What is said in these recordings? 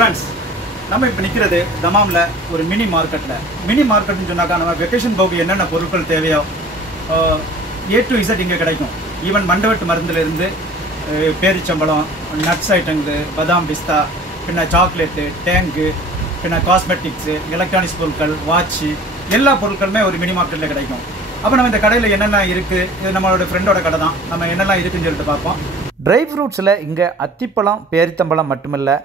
Friends, நம்ம இப்போ நிற்கிறது தமாமில் ஒரு மினி மார்க்கெட்டில். மினி மார்க்கெட்னு சொன்னாக்கா நம்ம வெக்கேஷன் போக என்னென்ன பொருட்கள் தேவையோ A to Z இங்கே கிடைக்கும். ஈவன் மண்டவெட்டு மருந்துலேருந்து பேரிச்சம்பழம், நட்ஸ் ஐட்டங்கு, பதாம் பிஸ்தா, பின்ன சாக்லேட்டு, டேங்கு, பின்ன காஸ்மெட்டிக்ஸு, எலக்ட்ரானிக்ஸ் பொருட்கள், வாட்சு, எல்லா பொருட்களுமே ஒரு மினி மார்க்கெட்டில் கிடைக்கும். அப்போ நம்ம இந்த கடையில் என்னென்ன இருக்குது, இது நம்மளோட ஃப்ரெண்டோட கடை தான், நம்ம என்னெல்லாம் இருக்குதுன்னு சொல்லிட்டு பார்ப்போம். ட்ரை ஃப்ரூட்ஸில் இங்கே அத்திப்பழம், பேரித்தம்பழம் மட்டுமில்லை,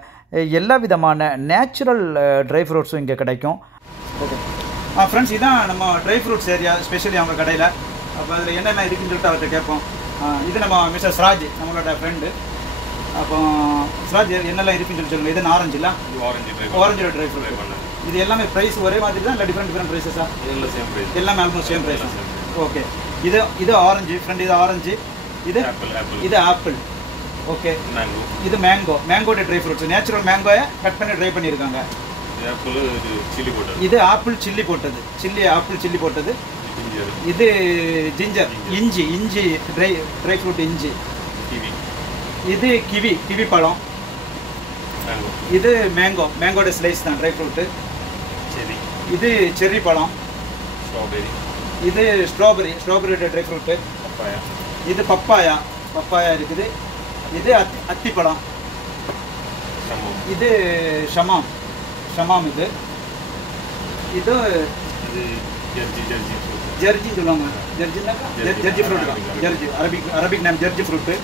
எல்லா விதமான நேச்சுரல் ட்ரை ஃப்ரூட்ஸும் இங்கே கிடைக்கும். ஓகே ஃப்ரெண்ட்ஸ், இதுதான் நம்ம ட்ரை ஃப்ரூட்ஸ் ஏரியா, ஸ்பெஷலி அவங்க கடையில். அப்போ அதில் என்னென்ன இருக்குதுன்னு சொல்லிட்டு அவர்கிட்ட கேட்போம். இது நம்ம மிஸ்டர் ஸ்ராஜ், நம்மளோட ஃப்ரெண்டு. அப்போ ஸ்ராஜ் என்னெல்லாம் இருக்குன்னு சொல்லி சொல்லுங்கள். இது ஆரஞ்சு இல்லை, ஆரஞ்சு ட்ரை ஃப்ரூட். இது எல்லாமே ப்ரைஸ் ஒரே மாதிரி தான் இல்லை டிஃப்ரெண்ட் ப்ரைஸஸா? எல்லாமே ஆல்மோஸ்ட் சேம் ப்ரைஸ். ஓகே, இது ஆரஞ்சு ஃப்ரெண்ட், இது ஆரஞ்சு. இது ஆப்பிள். ஓகே, இது மேங்கோட ட்ரை ஃப்ரூட்ஸ், நேச்சுரல் மேங்கோயை கட் பண்ணி ட்ரை பண்ணியிருக்காங்க. இது ஆப்பிள் சில்லி போட்டது, ஆப்பிள் சில்லி போட்டது. இது ஜிஞ்சர், இஞ்சி ட்ரை ஃப்ரூட் இஞ்சி. இது கிவி பழம். இது மேங்கோட ஸ்லைஸ் தான் ட்ரை ஃப்ரூட்டு. இது செர்ரி பழம். இது ஸ்ட்ராபெரியோட ட்ரை ஃப்ரூட்டு. இது பப்பாயா இருக்குது. இது அத்திப்பழம். இது ஷமாம். இது ஜர்ஜி சொல்லுவாங்க. ஜர்ஜி ஃப்ரூட் தான். ஜர்ஜி அரபிக் நேம் ஜர்ஜி ஃப்ரூட்டு.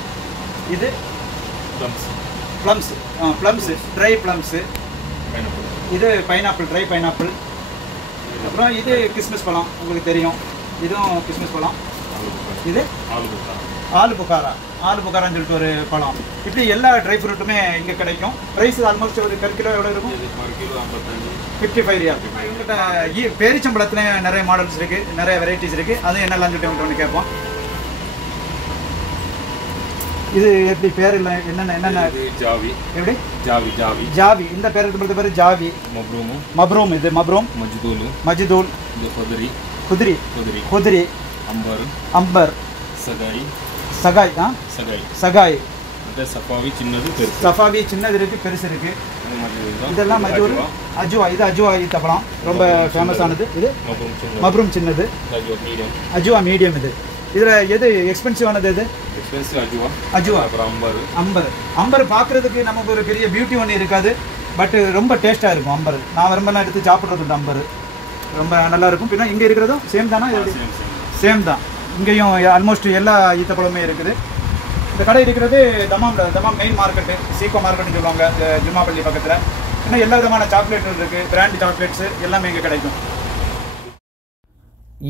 இது ப்ளம்ஸ் ட்ரை ப்ளம்ஸு. இது பைனாப்பிள், ட்ரை பைனாப்பிள். அப்புறம் இது கிஸ்மிஸ் பழம், உங்களுக்கு தெரியும், இதுவும் கிஸ்மிஸ் பழம். இது ஆலு புகாரான்னு சொல்லிட்டு ஒரு பழம். இப்படி எல்லா ட்ரை ஃப்ரூட்டுமே இங்கே கிடைக்கும். ப்ரைஸ் ஆல்மோஸ்ட் ஒரு per கிலோ எவ்வளோ இருக்கும்? 55 ரியால். இவங்ககிட்ட பேரிச்சம்பழத்தில் நிறைய மாடல்ஸ் இருக்குது, நிறைய வெரைட்டிஸ் இருக்குது. அது என்னெல்லாம் சொல்லிட்டு ஒன்று கேட்போம். இது எப்படி பேர் இல்லை, என்னென்ன எப்படி? ஜாவி. இந்த பேர் ஜாவி. மப்ரூம். இது மஜ்தூல். குதிரி. அம்பர். சகாய். சஃபாவி சின்னது இருக்கு, பெருசு இருக்கு. இதெல்லாம் அஜுவா. இது அஜுவா ஈத்தப்பழம், ரொம்ப ஃபேமஸானது. இது மப்ரூம் சின்னது, அஜுவா மீடியம். இது இதில் எது எக்ஸ்பென்சிவானது? எது அஜுவா. அம்பர் பார்க்குறதுக்கு நமக்கு ஒரு பெரிய பியூட்டி ஒன்று இருக்காது, பட் ரொம்ப டேஸ்ட்டாக இருக்கும் அம்பர். நான் ரொம்பலாம் எடுத்து சாப்பிட்றது அம்பர் ரொம்ப நல்லா இருக்கும். பின்ன இங்கே இருக்கிறதும் சேம் தானா? சேம் தான். இங்கேயும் ஆல்மோஸ்ட் எல்லா ஈத்தப்பழமே இருக்குது. இந்த கடை இருக்கிறது தமாம் மெயின் மார்க்கெட்டு, சீக்கோ மார்க்கெட்டுன்னு சொல்லுவாங்க, ஜும்மாப்பள்ளி பக்கத்தில். இன்னும் எல்லா விதமான சாக்லேட்டும் இருக்குது, பிராண்ட் சாக்லேட்ஸு எல்லாமே இங்கே கிடைக்கும்.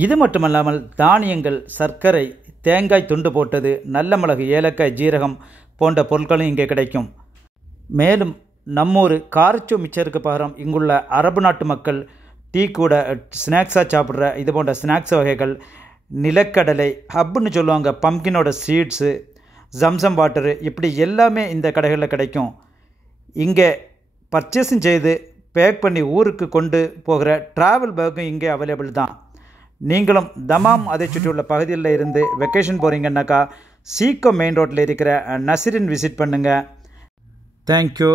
இது மட்டுமல்லாமல் தானியங்கள், சர்க்கரை, தேங்காய் துண்டு போட்டது, நல்ல மிளகு, ஏலக்காய், ஜீரகம் போன்ற பொருட்களும் இங்கே கிடைக்கும். மேலும் நம்மூர் காரச்சோ மிச்சருக்கு பகரம் இங்குள்ள அரபு நாட்டு மக்கள் டீ கூட ஸ்நாக்ஸாக சாப்பிட்ற இது போன்ற ஸ்நாக்ஸ் வகைகள், நிலக்கடலை, ஹப்புன்னு சொல்லுவாங்க, பம்கினோட சீட்ஸு, ஜம்சம் வாட்டரு, இப்படி எல்லாமே இந்த கடைகளில் கிடைக்கும். இங்கே பர்ச்சேஸும் செய்து பேக் பண்ணி ஊருக்கு கொண்டு போகிற ட்ராவல் பேக்கும் இங்கே அவைலபிள் தான். நீங்களும் தமாம் அதை சுற்றியுள்ள பகுதியில் இருந்து வெக்கேஷன் போகிறீங்கன்னாக்கா சீக்கோ மெயின் ரோட்டில் இருக்கிற நசிரின் விசிட் பண்ணுங்கள். தேங்க்யூ.